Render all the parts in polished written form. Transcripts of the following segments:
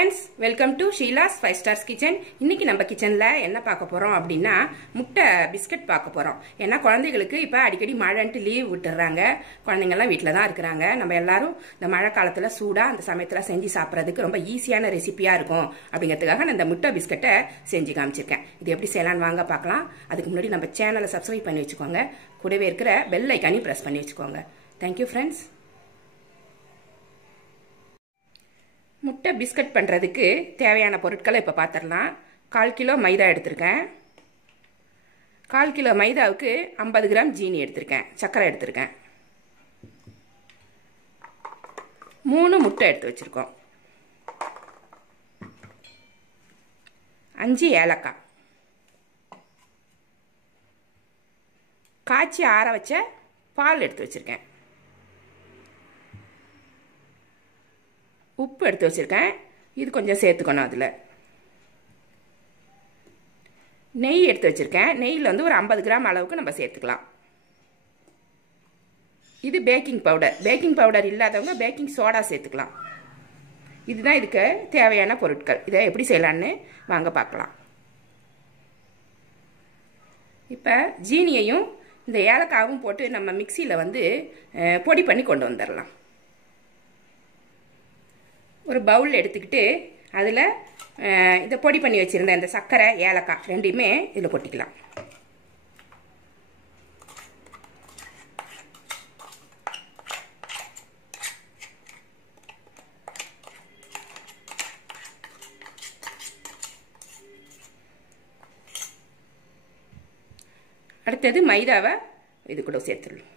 friends, welcome to Sheila's 5 Stars Kitchen. இன்னைக்கு நம்ம கிச்சன்ல என்ன பார்க்க போறோம் அப்படினா முட்டை பிஸ்கட் பார்க்க போறோம். ஏன்னா குழந்தைகளுக்கு இப்ப அடிக்கடி மழைன்ட்டு லீவ் விட்டுறாங்க. குழந்தைங்க எல்லாம் வீட்ல தான் இருக்காங்க. நம்ம எல்லாரும் இந்த மழை காலத்துல சூடா அந்த சமயத்துல செஞ்சு சாப்பிடுறதுக்கு ரொம்ப ஈஸியான ரெசிபியா இருக்கும் அப்படிங்கிறதுக்காக நான் இந்த முட்டை பிஸ்கட்டை செஞ்சு காமிச்சிருக்கேன். இது எப்படி செய்யலாம்னு வாங்க பார்க்கலாம். அதுக்கு முன்னாடி நம்ம சேனலை சப்ஸ்கிரைப் பண்ணி வச்சுக்கோங்க. கூடவே இருக்கிற பெல் ஐகானையும் பிரஸ் பண்ணி வச்சுக்கோங்க. Thank you friends. முட்டை பிஸ்கட் பண்ணுறதுக்கு தேவையான பொருட்களை இப்போ பார்த்துடலாம். 1/4 கிலோ மைதா எடுத்திருக்கேன். 1/4 கிலோ மைதாவுக்கு 50 கிராம் ஜீனி எடுத்திருக்கேன், சர்க்கரை எடுத்திருக்கேன். 3 முட்டை எடுத்து வச்சுருக்கோம். 5 ஏலக்காய், காய்ச்சி ஆற வச்ச பால் எடுத்து வச்சுருக்கேன். உப்பு எடுத்து வச்சுருக்கேன், இது கொஞ்சம் சேர்த்துக்கணும். அதில் நெய் எடுத்து வச்சுருக்கேன். நெய்யில் வந்து ஒரு 50 கிராம் அளவுக்கு நம்ம சேர்த்துக்கலாம். இது பேக்கிங் பவுடர். பேக்கிங் பவுடர் இல்லாதவங்க பேக்கிங் சோடா சேர்த்துக்கலாம். இதுதான் இதுக்கு தேவையான பொருட்கள். இதை எப்படி செய்யலான்னு வாங்க பார்க்கலாம். இப்போ ஜீனியையும் இந்த ஏலக்காவும் போட்டு நம்ம மிக்சியில் வந்து பொடி பண்ணி கொண்டு வந்துடலாம். ஒரு பவுல் எடுத்துக்கிட்டு அதில் இதை பொடி பண்ணி வச்சுருந்த இந்த சர்க்கரை ஏலக்காய் ரெண்டையுமே இதில் கொட்டிக்கலாம். அடுத்தது மைதாவை இது கூட சேர்த்துடலாம்.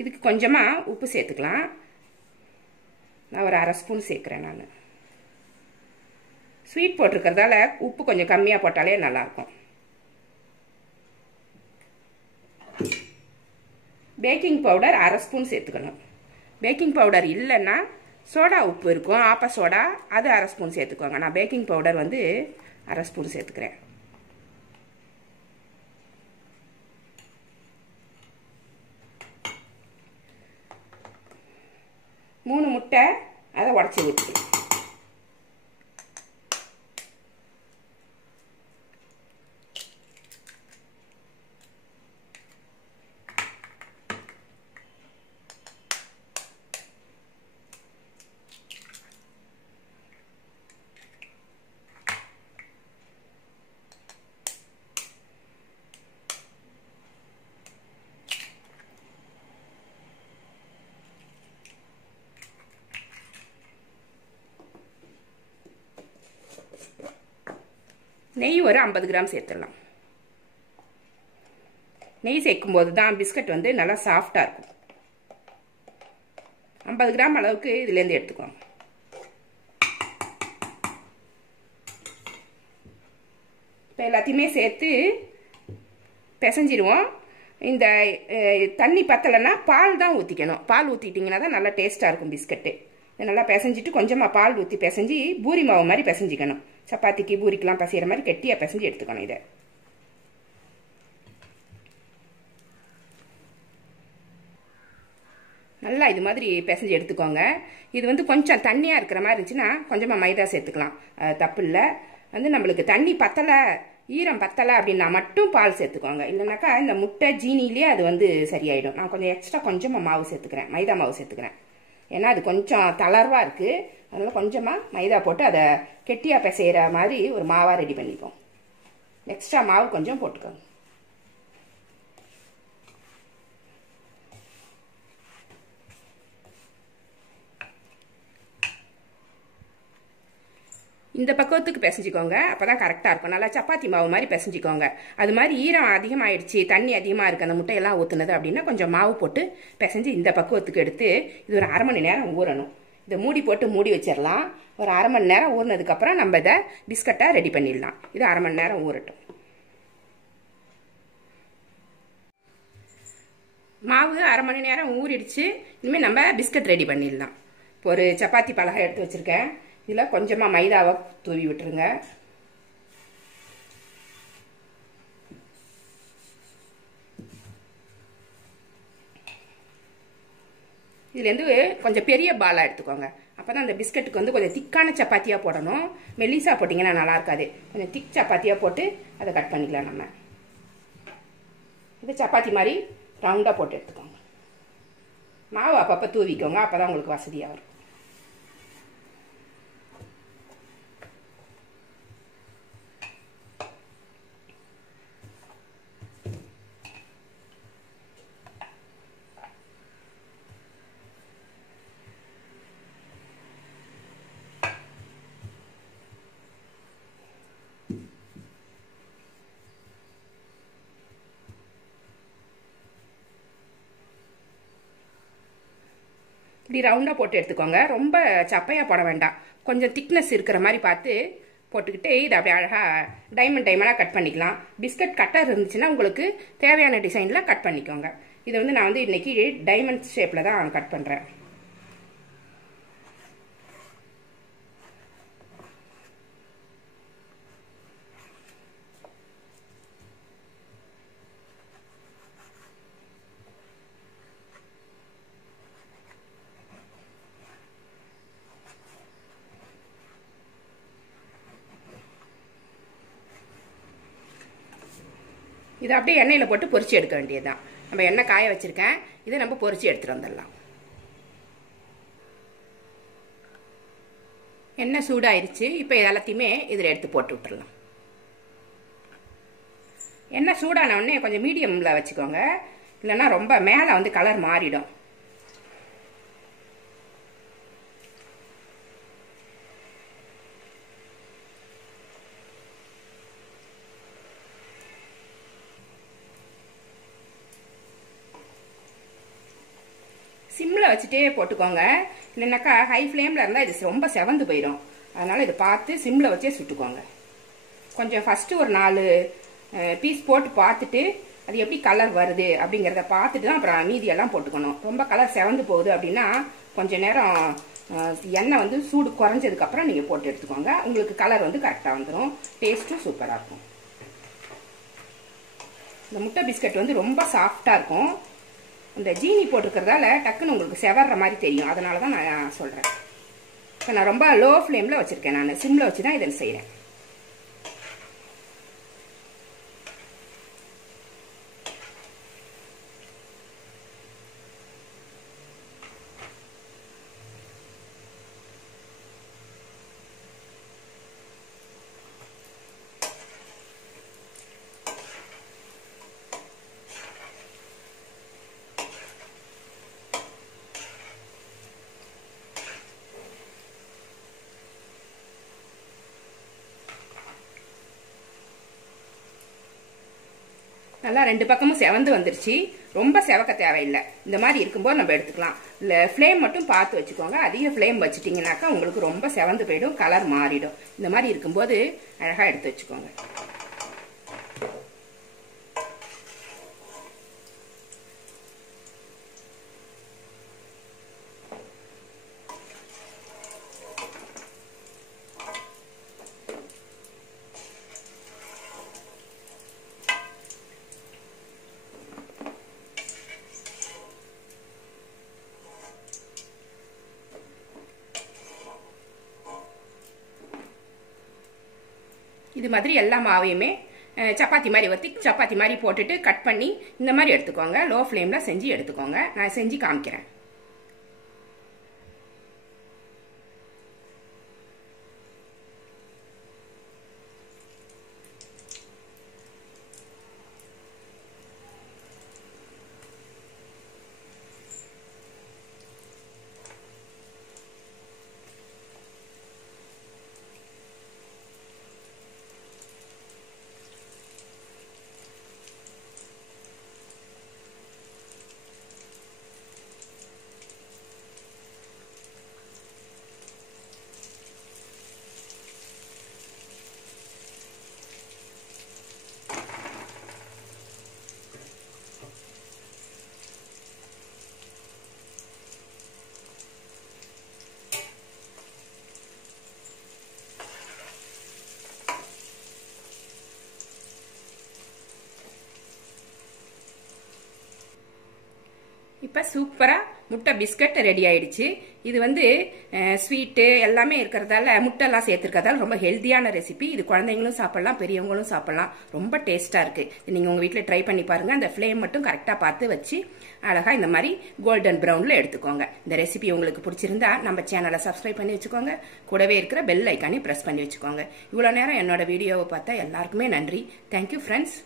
இதுக்கு கொஞ்சமாக உப்பு சேர்த்துக்கலாம். நான் ஒரு 1/2 ஸ்பூன் சேர்க்குறேன். நான் ஸ்வீட் போட்டிருக்கிறதால உப்பு கொஞ்சம் கம்மியாக போட்டாலே நல்லாயிருக்கும். பேக்கிங் பவுடர் 1/2 ஸ்பூன் சேர்த்துக்கணும். பேக்கிங் பவுடர் இல்லைன்னா சோடா உப்பு இருக்கும், ஆப்ப சோடா, அது 1/2 ஸ்பூன் சேர்த்துக்கோங்க. நான் பேக்கிங் பவுடர் வந்து 1/2 ஸ்பூன் சேர்த்துக்கிறேன். மூணு முட்டை அதை உடச்சி ஊற்றிக்கலாம். நெய் ஒரு 50 கிராம் சேர்த்துடலாம். நெய் சேர்க்கும்போது தான் பிஸ்கட் வந்து நல்லா சாஃப்டாக இருக்கும். 50 கிராம் அளவுக்கு இதுலேருந்து எடுத்துக்கோங்க. இப்போ எல்லாத்தையுமே சேர்த்து பிசைஞ்சிடுவோம். இந்த தண்ணி பத்தலைன்னா பால் தான் ஊற்றிக்கணும். பால் ஊற்றிட்டிங்கன்னா தான் நல்லா டேஸ்ட்டாக இருக்கும் பிஸ்கட்டு. நல்லா பிசைஞ்சிட்டு கொஞ்சமாக பால் ஊற்றி பிசைஞ்சி பூரி மாவு மாதிரி பிசைஞ்சிக்கணும். சப்பாத்திக்கு பூரிக்கெலாம் பிசைகிற மாதிரி கெட்டியாக பிசைஞ்சு எடுத்துக்கணும். இதை நல்லா இது மாதிரி பிசைஞ்சு எடுத்துக்கோங்க. இது வந்து கொஞ்சம் தண்ணியாக இருக்கிற மாதிரி இருந்துச்சுன்னா கொஞ்சமாக மைதா சேர்த்துக்கலாம், தப்பு இல்லை. வந்து நம்மளுக்கு தண்ணி பத்தலை, ஈரம் பத்தலை அப்படின்னா மட்டும் பால் சேர்த்துக்கோங்க. இல்லைனாக்கா இந்த முட்டை ஜீனிலேயே அது வந்து சரியாயிடும். நான் கொஞ்சம் எக்ஸ்ட்ரா கொஞ்சமாக மாவு சேர்த்துக்கிறேன், மைதா மாவு சேர்த்துக்கிறேன். ஏன்னா அது கொஞ்சம் தளர்வாக இருக்குது. அதனால் கொஞ்சமாக மைதா போட்டு அதை கெட்டியாக பிசைகிற மாதிரி ஒரு மாவாக ரெடி பண்ணிப்போம். எக்ஸ்ட்ரா மாவு கொஞ்சம் போட்டுக்கோங்க. இந்த பக்குவத்துக்கு பிசைஞ்சிக்கோங்க. அப்போ தான் கரெக்டாக இருக்கும். நல்லா சப்பாத்தி மாவு மாதிரி பிசைஞ்சிக்கோங்க. அது மாதிரி ஈரம் அதிகமாகிடுச்சு, தண்ணி அதிகமாக இருக்குது, அந்த முட்டையெல்லாம் ஊற்றுனது அப்படின்னா கொஞ்சம் மாவு போட்டு பிசைஞ்சு இந்த பக்குவத்துக்கு எடுத்து இது ஒரு 1/2 மணி நேரம் ஊறணும். இதை மூடி போட்டு மூடி வச்சிடலாம். ஒரு 1/2 மணி நேரம் ஊறினதுக்கப்புறம் நம்ம இதை பிஸ்கட்டை ரெடி பண்ணிடலாம். இது 1/2 மணி நேரம் ஊறட்டும். மாவு 1/2 மணி நேரம் ஊறிடுச்சு. இனிமேல் நம்ம பிஸ்கட் ரெடி பண்ணிடலாம். இப்போ ஒரு சப்பாத்தி பலகை எடுத்து வச்சுருக்கேன். இதில் கொஞ்சமாக மைதாவை தூவி விட்டுருங்க. இதுலேருந்து கொஞ்சம் பெரிய பாலாக எடுத்துக்கோங்க. அப்போ தான் அந்த பிஸ்கட்டுக்கு வந்து கொஞ்சம் திக்கான சப்பாத்தியாக போடணும். மெல்லிசா போட்டிங்கன்னா நல்லா இருக்காது. கொஞ்சம் திக் சப்பாத்தியாக போட்டு அதை கட் பண்ணிக்கலாம். நம்ம இது சப்பாத்தி மாதிரி ரவுண்டாக போட்டு எடுத்துக்கோங்க. மாவு அப்பப்போ தூவிக்கோங்க, அப்போ தான் உங்களுக்கு வசதியாக வரும். இப்படி ரவுண்டாக போட்டு எடுத்துக்கோங்க. ரொம்ப சப்பையாக போட வேண்டாம். கொஞ்சம் திக்னஸ் இருக்கிற மாதிரி பார்த்து போட்டுக்கிட்டு இதை அப்படியே அழகாக டைமண்டாக கட் பண்ணிக்கலாம். பிஸ்கட் கட்டர் இருந்துச்சுன்னா உங்களுக்கு தேவையான டிசைனில் கட் பண்ணிக்கோங்க. இதை வந்து நான் வந்து இன்றைக்கி டைமண்ட் ஷேப்பில் தான் கட் பண்ணுறேன். இதை அப்படியே எண்ணெயில் போட்டு பொரிச்சு எடுக்க வேண்டியது தான். நம்ம எண்ணெய் காய வச்சுருக்கேன், இதை நம்ம பொரிச்சு எடுத்துகிட்டு வந்துடலாம். எண்ணெய் சூடாயிருச்சு. இப்போ எல்லாத்தையுமே இதில் எடுத்து போட்டு விட்டுடலாம். எண்ணெய் சூடான உடனே கொஞ்சம் மீடியமில் வச்சுக்கோங்க, இல்லைன்னா ரொம்ப மேலே வந்து கலர் மாறிடும். சிம்மில் வச்சுட்டே போட்டுக்கோங்க, இல்லைன்னாக்கா ஹை ஃப்ளேமில் இருந்தால் இது ரொம்ப செவந்து போயிடும். அதனால் இதை பார்த்து சிம்மில் வச்சே சுட்டுக்கோங்க. கொஞ்சம் ஃபஸ்ட்டு ஒரு 4 பீஸ் போட்டு பார்த்துட்டு அது எப்படி கலர் வருது அப்படிங்கிறத பார்த்துட்டு தான் அப்புறம் மீதியெல்லாம் போட்டுக்கணும். ரொம்ப கலர் செவந்து போகுது அப்படின்னா கொஞ்சம் நேரம் எண்ணெய் வந்து சூடு குறைஞ்சதுக்கப்புறம் நீங்கள் போட்டு எடுத்துக்கோங்க. உங்களுக்கு கலர் வந்து கரெக்டாக வந்துடும். டேஸ்ட்டும் சூப்பராக இருக்கும். இந்த முட்டை பிஸ்கட் வந்து ரொம்ப சாஃப்டாக இருக்கும். இந்த ஜீனி போட்டிருக்கிறதால டக்குன்னு உங்களுக்கு செவர்ற மாதிரி தெரியும். அதனால தான் நான் சொல்கிறேன். இப்போ நான் ரொம்ப லோ ஃப்ளேமில் வச்சுருக்கேன். நான் சிம்மில் வச்சு தான் இதில் செய்கிறேன். நல்லா 2 பக்கமும் செவந்து வந்துருச்சு. ரொம்ப செவக்க தேவையில்லை. இந்த மாதிரி இருக்கும்போது நம்ம எடுத்துக்கலாம். இல்லை ஃப்ளேம் மட்டும் பார்த்து வச்சுக்கோங்க. அதிக ஃப்ளேம் வச்சுட்டிங்கனாக்கா உங்களுக்கு ரொம்ப செவந்து போயிடும், கலர் மாறிடும். இந்த மாதிரி இருக்கும்போது அழகாக எடுத்து வச்சுக்கோங்க. இது மாதிரி எல்லா மாவையுமே சப்பாத்தி மாதிரி ஒரு திக் சப்பாத்தி மாதிரி போட்டுட்டு கட் பண்ணி இந்த மாதிரி எடுத்துக்கோங்க. லோ ஃப்ளேமில் செஞ்சு எடுத்துக்கோங்க. நான் செஞ்சு காமிக்கிறேன். இப்போ சூப்பராக முட்டை பிஸ்கட் ரெடி ஆயிடுச்சு. இது வந்து ஸ்வீட்டு எல்லாமே இருக்கிறதால முட்டைலாம் சேர்த்துருக்கிறதால ரொம்ப ஹெல்த்தியான ரெசிபி. இது குழந்தைங்களும் சாப்பிடலாம், பெரியவங்களும் சாப்பிடலாம். ரொம்ப டேஸ்ட்டாக இருக்குது. நீங்கள் உங்கள் வீட்டில் ட்ரை பண்ணி பாருங்கள். அந்த ஃப்ளேம் மட்டும் கரெக்டாக பார்த்து வச்சு அழகாக இந்த மாதிரி கோல்டன் ப்ரௌனில் எடுத்துக்கோங்க. இந்த ரெசிபி உங்களுக்கு பிடிச்சிருந்தா நம்ம சேனலை சப்ஸ்கிரைப் பண்ணி வச்சுக்கோங்க. கூடவே இருக்கிற பெல் ஐக்கானே ப்ரெஸ் பண்ணி வச்சுக்கோங்க. இவ்வளோ நேரம் என்னோட வீடியோவை பார்த்தா எல்லாருக்குமே நன்றி. Thank you friends.